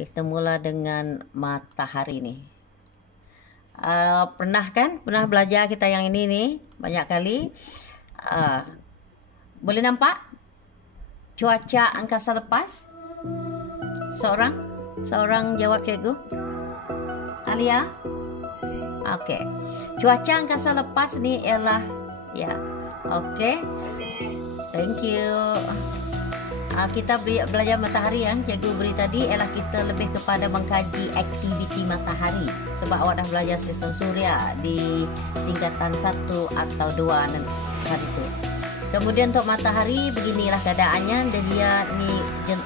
Kita mula dengan matahari nih. Pernah belajar kita yang ini nih banyak kali. Boleh nampak cuaca angkasa lepas? Seorang jawab cikgu. Alia? Oke. Cuaca angkasa lepas ni ialah Oke. Thank you. Kita belajar matahari yang cikgu beri tadi ialah kita lebih kepada mengkaji aktiviti matahari, sebab awak dah belajar sistem suria di tingkatan 1 atau 2 hari itu. Kemudian untuk matahari beginilah keadaannya, dia ni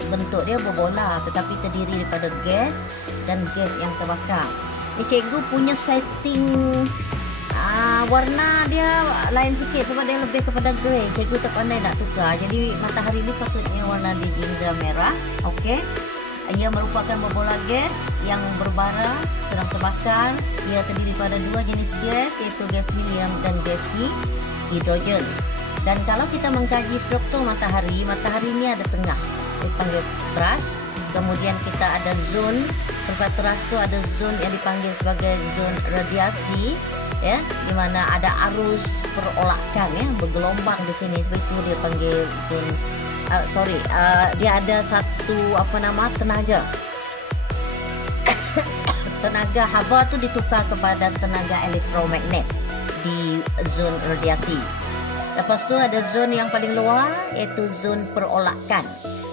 bentuk dia berbola tetapi terdiri daripada gas dan gas yang terbakar. Ni cikgu punya setting warna dia lain sikit sebab dia lebih kepada grey. Cikgu tak pandai nak tukar. Jadi matahari ni patutnya warna dia merah. Okey. Ia merupakan bola gas yang berbara sedang terbakar. Ia terdiri pada 2 jenis gas, iaitu gas helium dan gas hidrogen. Dan kalau kita mengkaji struktur matahari ni ada tengah, dipanggil thrust. Kemudian kita ada zone, tempat thrust tu ada zone yang dipanggil sebagai zone radiasi, ya, di mana ada arus perolakan bergelombang di sini, sebab itu dia panggil zone. Dia ada satu tenaga. Tenaga haba tu ditukar kepada tenaga elektromagnet di zone radiasi. Lepas tu ada zone yang paling luar, iaitu zone perolakan,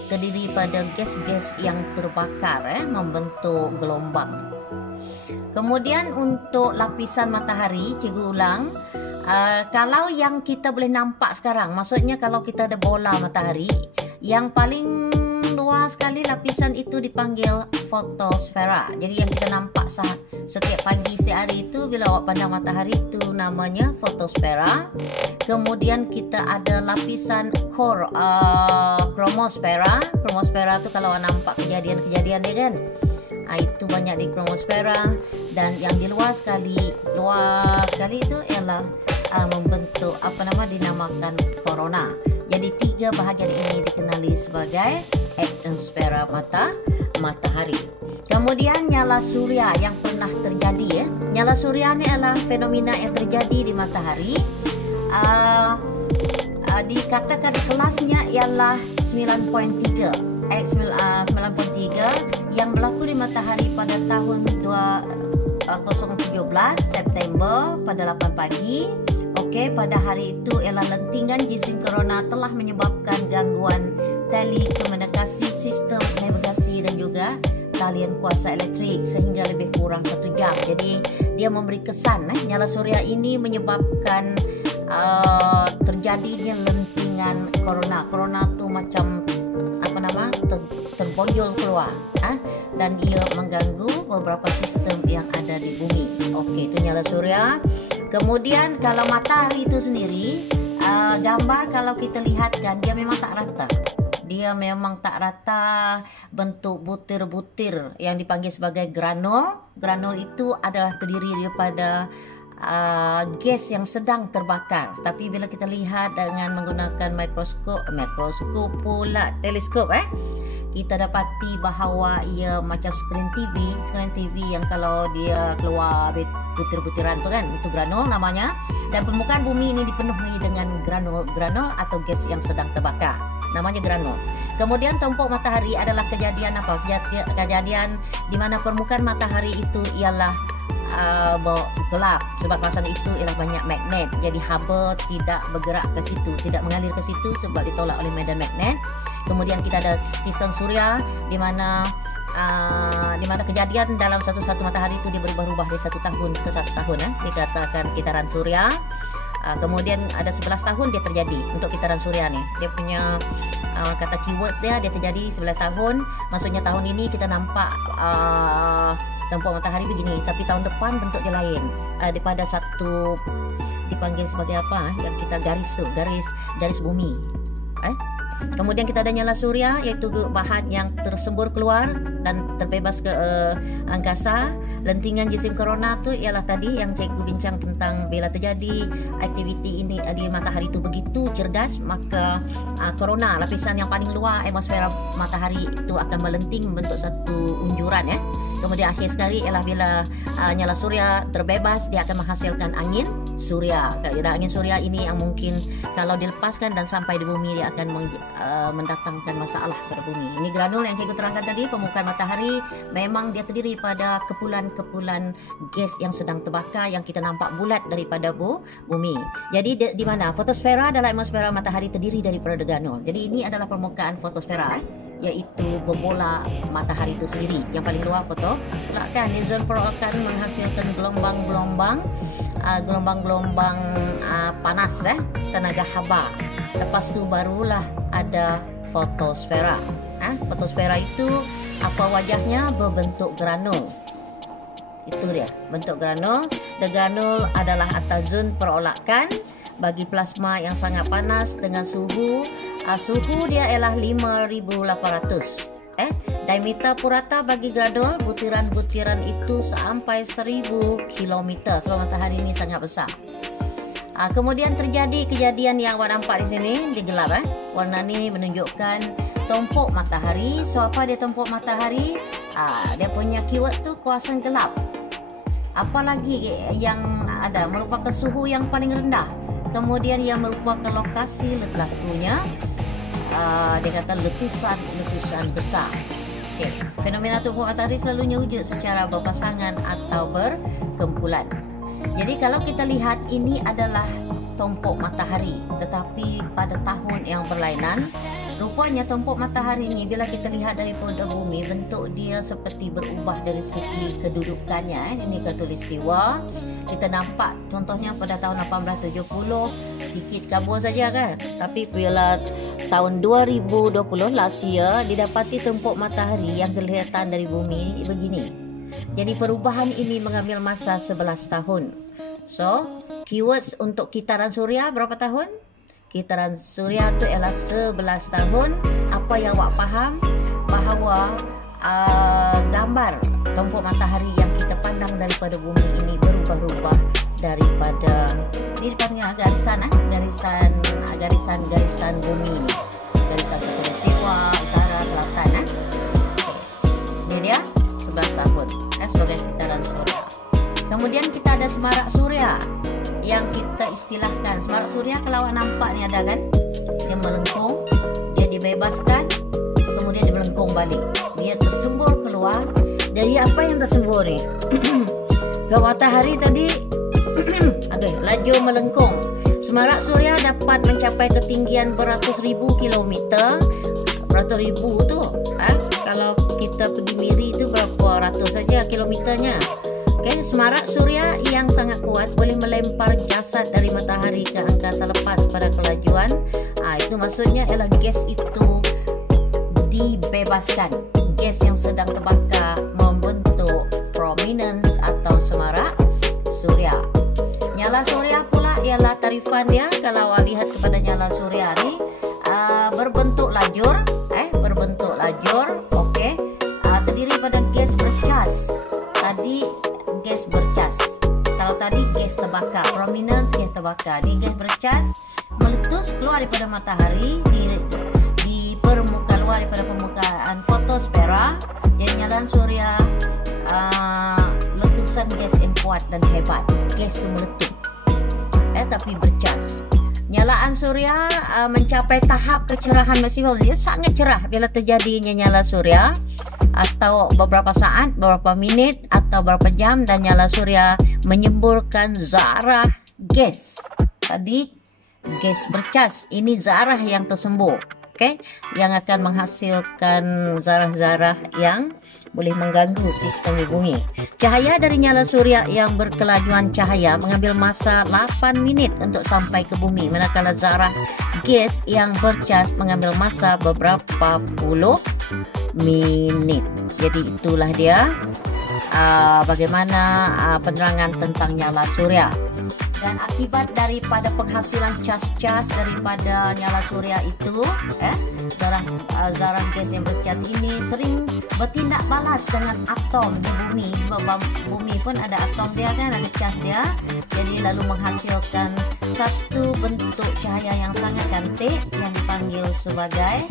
terdiri pada gas-gas yang terbakar membentuk gelombang. Kemudian untuk lapisan matahari, cikgu ulang, kalau yang kita boleh nampak sekarang, maksudnya kalau kita ada bola matahari, yang paling luar sekali lapisan itu dipanggil fotosfera. Jadi yang kita nampak setiap pagi, setiap hari itu bila awak pandang matahari itu namanya fotosfera. Kemudian kita ada lapisan core, kromosfera. Kromosfera itu kalau awak nampak kejadian-kejadian dia kan, itu banyak di kromosfera. Dan yang di luar sekali itu ialah membentuk dinamakan korona. Jadi 3 bahagian ini dikenali sebagai atmosfera matahari. Kemudian nyala suria yang pernah terjadi. Nyala suria ini adalah fenomena yang terjadi di matahari. Dikatakan kelasnya ialah 9.3 yang berlaku di matahari pada tahun 2017 September pada 8 pagi. Okey, pada hari itu ialah lentingan jisim corona telah menyebabkan gangguan telekomunikasi, sistem navigasi dan juga talian kuasa elektrik sehingga lebih kurang 1 jam. Jadi dia memberi kesan nyala suria ini menyebabkan terjadinya lentingan corona. Corona tu macam terbonjol keluar, dan ia mengganggu beberapa sistem yang ada di bumi. Okey, itu nyala suria. Kemudian kalau matahari itu sendiri, gambar kalau kita lihat kan, dia memang tak rata. Dia memang tak rata, bentuk butir-butir yang dipanggil sebagai granul. Granul itu adalah terdiri daripada gas yang sedang terbakar. Tapi bila kita lihat dengan menggunakan mikroskop teleskop, kita dapati bahawa ia macam skrin TV yang kalau dia keluar butir-butiran tu kan, itu granul namanya. Dan permukaan bumi ini dipenuhi dengan granul atau gas yang sedang terbakar, namanya granul. Kemudian tumpuk matahari adalah kejadian kejadian di mana permukaan matahari itu ialah gelap, sebab kawasan itu ialah banyak magnet. Jadi haba tidak bergerak ke situ, tidak mengalir ke situ sebab ditolak oleh medan magnet. Kemudian kita ada sistem suria di mana kejadian dalam satu matahari itu dia berubah-ubah dari 1 tahun ke 1 tahun, dikatakan kitaran suria. Kemudian ada 11 tahun dia terjadi untuk kitaran suria ni. Dia punya kata keywords dia terjadi 11 tahun. Maksudnya tahun ini kita nampak tumpuk matahari begini, tapi tahun depan bentuk dia lain. Daripada satu dipanggil sebagai yang kita garis bumi. Kemudian kita ada nyala surya, yaitu bahan yang tersembur keluar dan terbebas ke angkasa. Lentingan jisim corona tu ialah tadi yang cikgu bincang tentang bila terjadi aktiviti ini di matahari itu begitu cerdas, maka corona, lapisan yang paling luar atmosfera matahari itu akan melenting membentuk satu unjuran ya. Kemudian akhir sekali ialah bila nyala surya terbebas, dia akan menghasilkan angin surya. Dan angin surya ini yang mungkin kalau dilepaskan dan sampai di bumi, dia akan mendatangkan masalah pada bumi. Ini granul yang cikgu terangkan tadi, permukaan matahari memang dia terdiri pada kepulan-kepulan gas yang sedang terbakar yang kita nampak bulat daripada bumi. Jadi di mana? Fotosfera dalam atmosfera matahari terdiri daripada granul. Jadi ini adalah permukaan fotosfera, yaitu bola matahari itu sendiri. Yang paling luar foto kan di zon perolakan menghasilkan gelombang-gelombang panas tenaga haba. Lepas tu barulah ada fotosfera. Fotosfera itu apa wajahnya? Berbentuk granul. Itu dia bentuk granul. The granul adalah atas zon perolakan bagi plasma yang sangat panas dengan suhu dia ialah 5800. Diameter purata bagi granul, butiran-butiran itu sampai 1000 km sebab matahari ini sangat besar. Kemudian terjadi kejadian yang awak nampak di sini, di gelap. Warna ni menunjukkan tumpuk matahari. So apa dia tumpuk matahari? Dia punya keyword tu kawasan gelap. Apalagi yang ada merupakan suhu yang paling rendah. Kemudian yang merupakan lokasi berlakunya dia kata letusan besar. Fenomena tumpuk matahari selalunya wujud secara berpasangan atau berkumpulan. Jadi kalau kita lihat ini adalah tumpuk matahari, tetapi pada tahun yang berlainan, rupanya tumpuk matahari ini bila kita lihat daripada bumi, bentuk dia seperti berubah dari segi kedudukannya. Ini khatulistiwa. Kita nampak contohnya pada tahun 1870 sikit kabur saja kan. Tapi bila tahun 2020 last year didapati tumpuk matahari yang kelihatan dari bumi begini. Jadi perubahan ini mengambil masa 11 tahun. So, keywords untuk kitaran surya berapa tahun? Kitaran surya itu ialah 11 tahun. Apa yang awak faham? Bahawa gambar tumpuk matahari yang kita pandang daripada bumi ini berubah-ubah daripada ini dipanggil garisan bumi ini. Garisan khatulistiwa, utara, selatan. Ini dia 11 tahun sebagai kitaran surya. Kemudian kita ada semarak surya yang kita istilahkan. Semarak surya kalau awak nampak ni ada kan, dia melengkung, dia dibebaskan, kemudian dia melengkung balik, dia tersembur keluar. Jadi apa yang tersembur ni? Ke matahari tadi laju melengkung. Semarak surya dapat mencapai ketinggian beratus ribu kilometer. Beratus ribu tu kalau kita pergi Miri itu berapa ratus saja kilometernya. Semarak surya yang sangat kuat boleh melempar jasad dari matahari ke angkasa lepas pada kelajuan. Itu maksudnya ialah gas itu dibebaskan. Gas yang sedang terbakar membentuk prominence atau semarak surya. Nyala surya pula ialah tarifan dia. Kalau awak lihat kepada nyala surya ni berbentuk lajur, terdiri pada gas bercas. Tadi gas bercas. Kalau tadi gas terbakar, prominence gas terbakar. Di gas bercas meletus keluar daripada matahari di keluar daripada permukaan fotosfera. Jadi nyalaan surya letusan gas yang kuat dan hebat. Gas itu meletup tapi bercas. Nyalaan surya mencapai tahap kecerahan maksimum. Dia sangat cerah bila terjadinya nyala surya, atau beberapa saat, beberapa minit atau beberapa jam, dan nyala surya menyemburkan zarah gas. Tadi gas bercas, ini zarah yang tersembur, yang akan menghasilkan zarah-zarah yang boleh mengganggu sistem di bumi. Cahaya dari nyala surya yang berkelajuan cahaya mengambil masa 8 minit untuk sampai ke bumi, manakala zarah gas yang bercas mengambil masa beberapa puluh minit. Jadi itulah dia bagaimana penerangan tentang nyala surya. Dan akibat daripada penghasilan cas-cas daripada nyala surya itu, zarah gas yang bercas ini sering bertindak balas dengan atom di bumi. Sebab bumi pun ada atom dia kan, ada cas dia. Jadi lalu menghasilkan satu bentuk cahaya yang sangat cantik yang dipanggil sebagai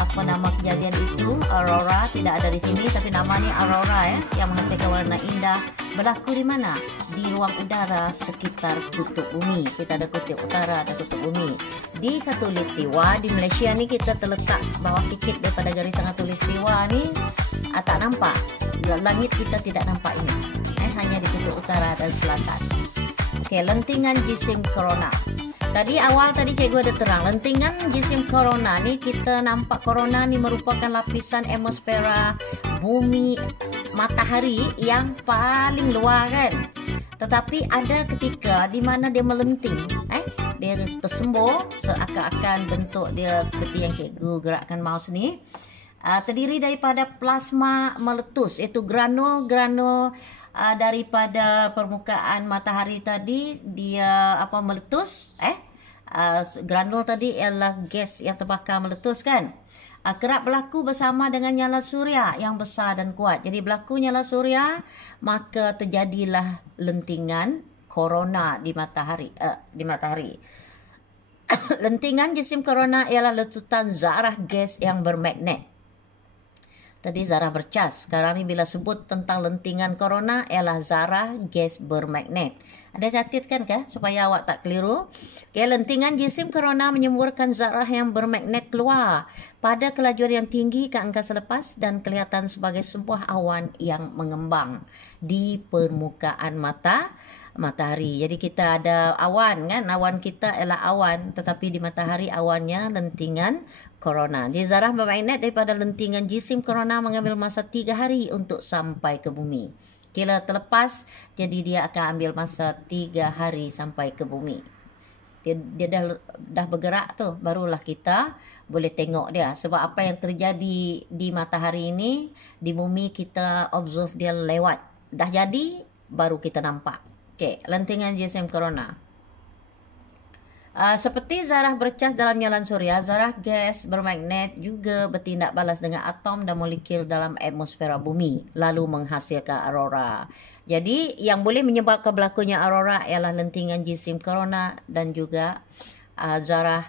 apa nama kejadian itu, aurora. Tidak ada di sini tapi namanya aurora yang menghasilkan warna indah. Berlaku di mana? Di ruang udara sekitar kutub bumi. Kita ada kutub utara, ada kutub bumi. Di khatulistiwa di Malaysia ni kita terletak bawah sikit daripada garisan khatulistiwa ni, tak nampak. Langit kita tidak nampak ini. Hanya di kutub utara dan selatan. Okey, lentingan jisim corona. Tadi cikgu ada terang, lentingan jisim corona ni kita nampak corona ni merupakan lapisan atmosfera bumi matahari yang paling luar kan. Tetapi ada ketika di mana dia melenting, dia tersembur seakan-akan bentuk dia seperti yang cikgu gerakkan mouse ni. Terdiri daripada plasma meletus, iaitu granul-granul daripada permukaan matahari tadi dia meletus. Granul tadi ialah gas yang terbakar meletus kan. Kerap berlaku bersama dengan nyala surya yang besar dan kuat. Jadi berlaku nyala surya, maka terjadilah lentingan corona di matahari. Lentingan jisim corona ialah letusan zarah gas yang bermagnet. Tadi zarah bercas. Sekarang ni bila sebut tentang lentingan corona ialah zarah gas bermagnet. Ada catatkan ke supaya awak tak keliru? Okay, lentingan jisim corona menyemburkan zarah yang bermagnet keluar pada kelajuan yang tinggi ke angkasa lepas dan kelihatan sebagai sebuah awan yang mengembang di permukaan matahari. Jadi kita ada awan kan, awan kita ialah awan, tetapi di matahari awannya lentingan corona. Jadi zarah bermagnet daripada lentingan jisim corona mengambil masa 3 hari untuk sampai ke bumi. Kira terlepas, jadi dia akan ambil masa 3 hari sampai ke bumi. Dia dah bergerak tu, barulah kita boleh tengok dia. Sebab apa yang terjadi di matahari ini, di bumi kita observe dia lewat. Dah jadi, baru kita nampak. Okey, lentingan jisim corona. Seperti zarah bercas dalam nyalan surya, zarah gas bermagnet juga bertindak balas dengan atom dan molekul dalam atmosfera bumi, lalu menghasilkan aurora. Jadi, yang boleh menyebabkan berlakunya aurora ialah lentingan jisim corona dan juga zarah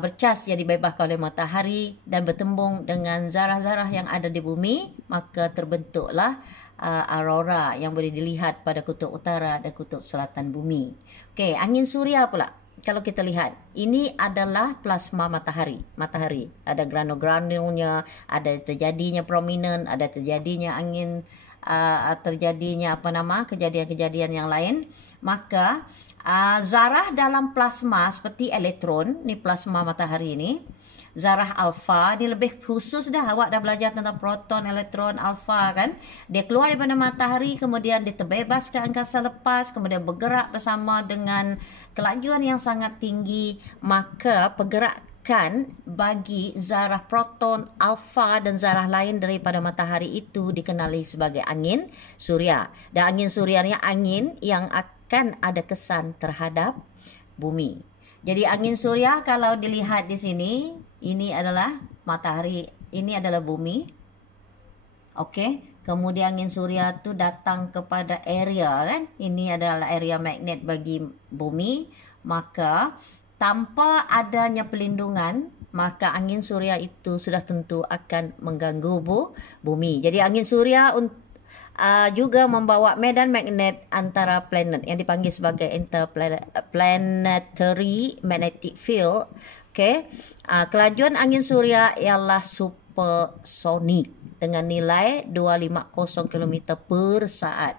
bercas yang dibebaskan oleh matahari dan bertembung dengan zarah-zarah yang ada di bumi, maka terbentuklah aurora yang boleh dilihat pada kutub utara dan kutub selatan bumi. Okey, angin suria pula. Kalau kita lihat, ini adalah plasma matahari. Ada granul-granulnya, ada terjadinya prominent, ada terjadinya angin, terjadinya kejadian-kejadian yang lain. Maka zarah dalam plasma seperti elektron, ni plasma matahari ini, zarah alfa, ni lebih khusus dah. Awak dah belajar tentang proton, elektron, alfa kan. Dia keluar daripada matahari, kemudian dia terbebas ke angkasa lepas, kemudian bergerak bersama dengan kelajuan yang sangat tinggi. Maka pergerakan bagi zarah proton, alfa dan zarah lain daripada matahari itu dikenali sebagai angin surya. Dan angin surya ni angin yang akan ada kesan terhadap bumi. Jadi angin surya kalau dilihat di sini, ini adalah matahari, ini adalah bumi. Okey, kemudian angin surya tu datang kepada area kan. Ini adalah area magnet bagi bumi. Maka tanpa adanya pelindungan, maka angin surya itu sudah tentu akan mengganggu bumi. Jadi angin surya juga membawa medan magnet antara planet yang dipanggil sebagai interplanetary magnetic field. Okey, kelajuan angin surya ialah supersonik dengan nilai 250 km per saat.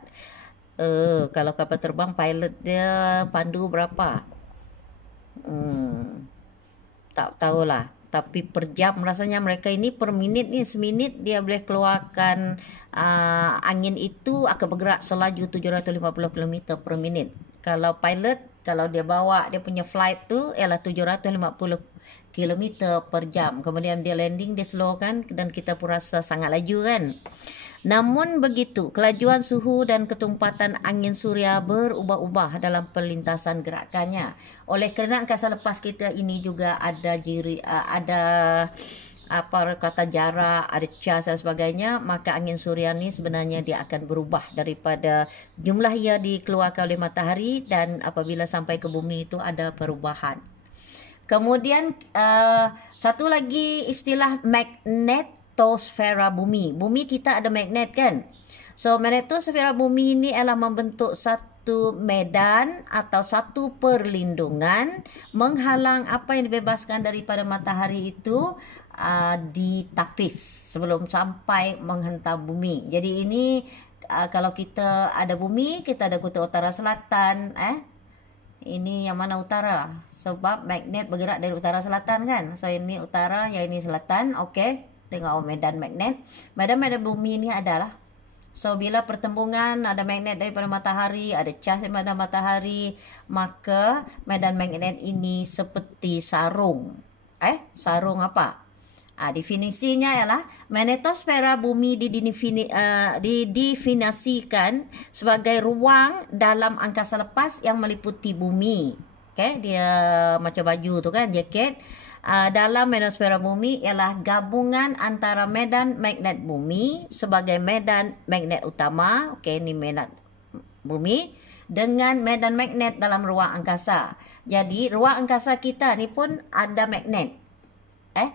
Kalau kapal terbang pilot dia pandu berapa? Tak tahulah. Tapi per jam rasanya mereka ini per minit ni, seminit dia boleh keluarkan angin itu akan bergerak selaju 750 km per minit. Kalau pilot, kalau dia bawa dia punya flight tu ialah 750 km per jam. Kemudian dia landing, dia slowkan dan kita pun rasa sangat laju kan. Namun begitu, kelajuan suhu dan ketumpatan angin suria berubah-ubah dalam perlintasan gerakannya. Oleh kerana angkasa lepas kita ini juga ada kata jarak, ada cas dan sebagainya, maka angin suria ni sebenarnya dia akan berubah daripada jumlah ia dikeluarkan oleh matahari, dan apabila sampai ke bumi itu ada perubahan. Kemudian satu lagi istilah magnetosfera bumi. Bumi kita ada magnet kan? So magnetosfera bumi ini adalah membentuk satu medan atau satu perlindungan menghalang apa yang dibebaskan daripada matahari itu ditapis sebelum sampai menghentam bumi. Jadi ini kalau kita ada bumi, kita ada kutub utara selatan, ini yang mana utara? Sebab magnet bergerak dari utara selatan kan. So ini utara, yang ini selatan. Okey. Tengok medan magnet. Medan bumi ini adalah. So bila pertembungan ada magnet daripada matahari, ada cas daripada matahari, maka medan magnet ini seperti sarung. Sarung apa? Definisinya ialah magnetosfera bumi didefinisikan sebagai ruang dalam angkasa lepas yang meliputi bumi. Okay? Dia macam baju tu kan, jaket. Dalam magnetosfera bumi ialah gabungan antara medan magnet bumi sebagai medan magnet utama. Okay, ini medan bumi dengan medan magnet dalam ruang angkasa. Jadi ruang angkasa kita ni pun ada magnet.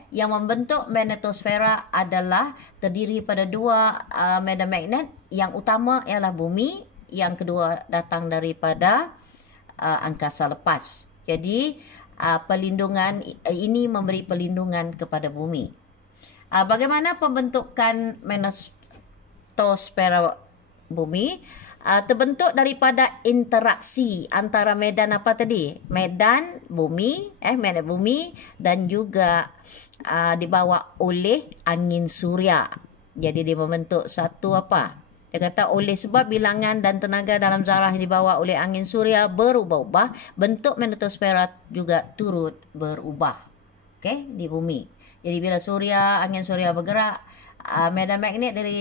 Yang membentuk magnetosfera adalah terdiri pada dua medan magnet. Yang utama ialah bumi, yang kedua datang daripada angkasa lepas. Jadi perlindungan ini memberi perlindungan kepada bumi. Bagaimana pembentukan magnetosfera bumi? Terbentuk daripada interaksi antara medan apa tadi? Medan bumi, magnet bumi, dan juga dibawa oleh angin suria. Jadi dia membentuk satu apa? Dia kata oleh sebab bilangan dan tenaga dalam zarah yang dibawa oleh angin suria berubah-ubah, bentuk magnetosfera juga turut berubah. Okey, di bumi. Jadi bila angin suria bergerak, medan magnet dari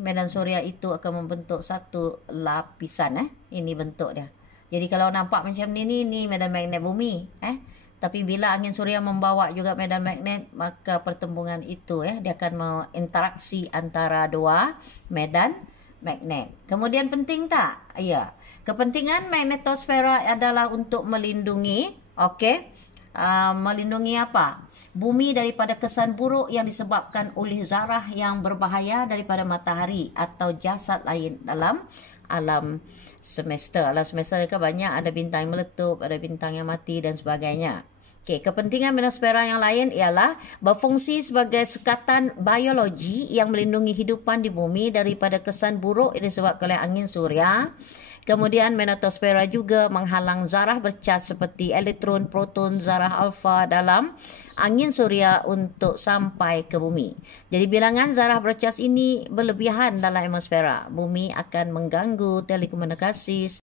medan suria itu akan membentuk satu lapisan. Ini bentuk dia. Jadi kalau nampak macam ni medan magnet bumi. Tapi bila angin suria membawa juga medan magnet, maka pertembungan itu dia akan berinteraksi antara dua medan magnet. Kemudian penting tak? Ya. Kepentingan magnetosfera adalah untuk melindungi, melindungi apa? Bumi daripada kesan buruk yang disebabkan oleh zarah yang berbahaya daripada matahari atau jasad lain dalam alam semesta. Alam semesta kan banyak, ada bintang yang meletup, ada bintang yang mati dan sebagainya. Okey, kepentingan magnetosfera yang lain ialah berfungsi sebagai sekatan biologi yang melindungi hidupan di bumi daripada kesan buruk yang disebabkan oleh angin suria. Kemudian magnetosfera juga menghalang zarah bercas seperti elektron, proton, zarah alfa dalam angin suria untuk sampai ke bumi. Jadi bilangan zarah bercas ini berlebihan dalam atmosfera. Bumi akan mengganggu telekomunikasi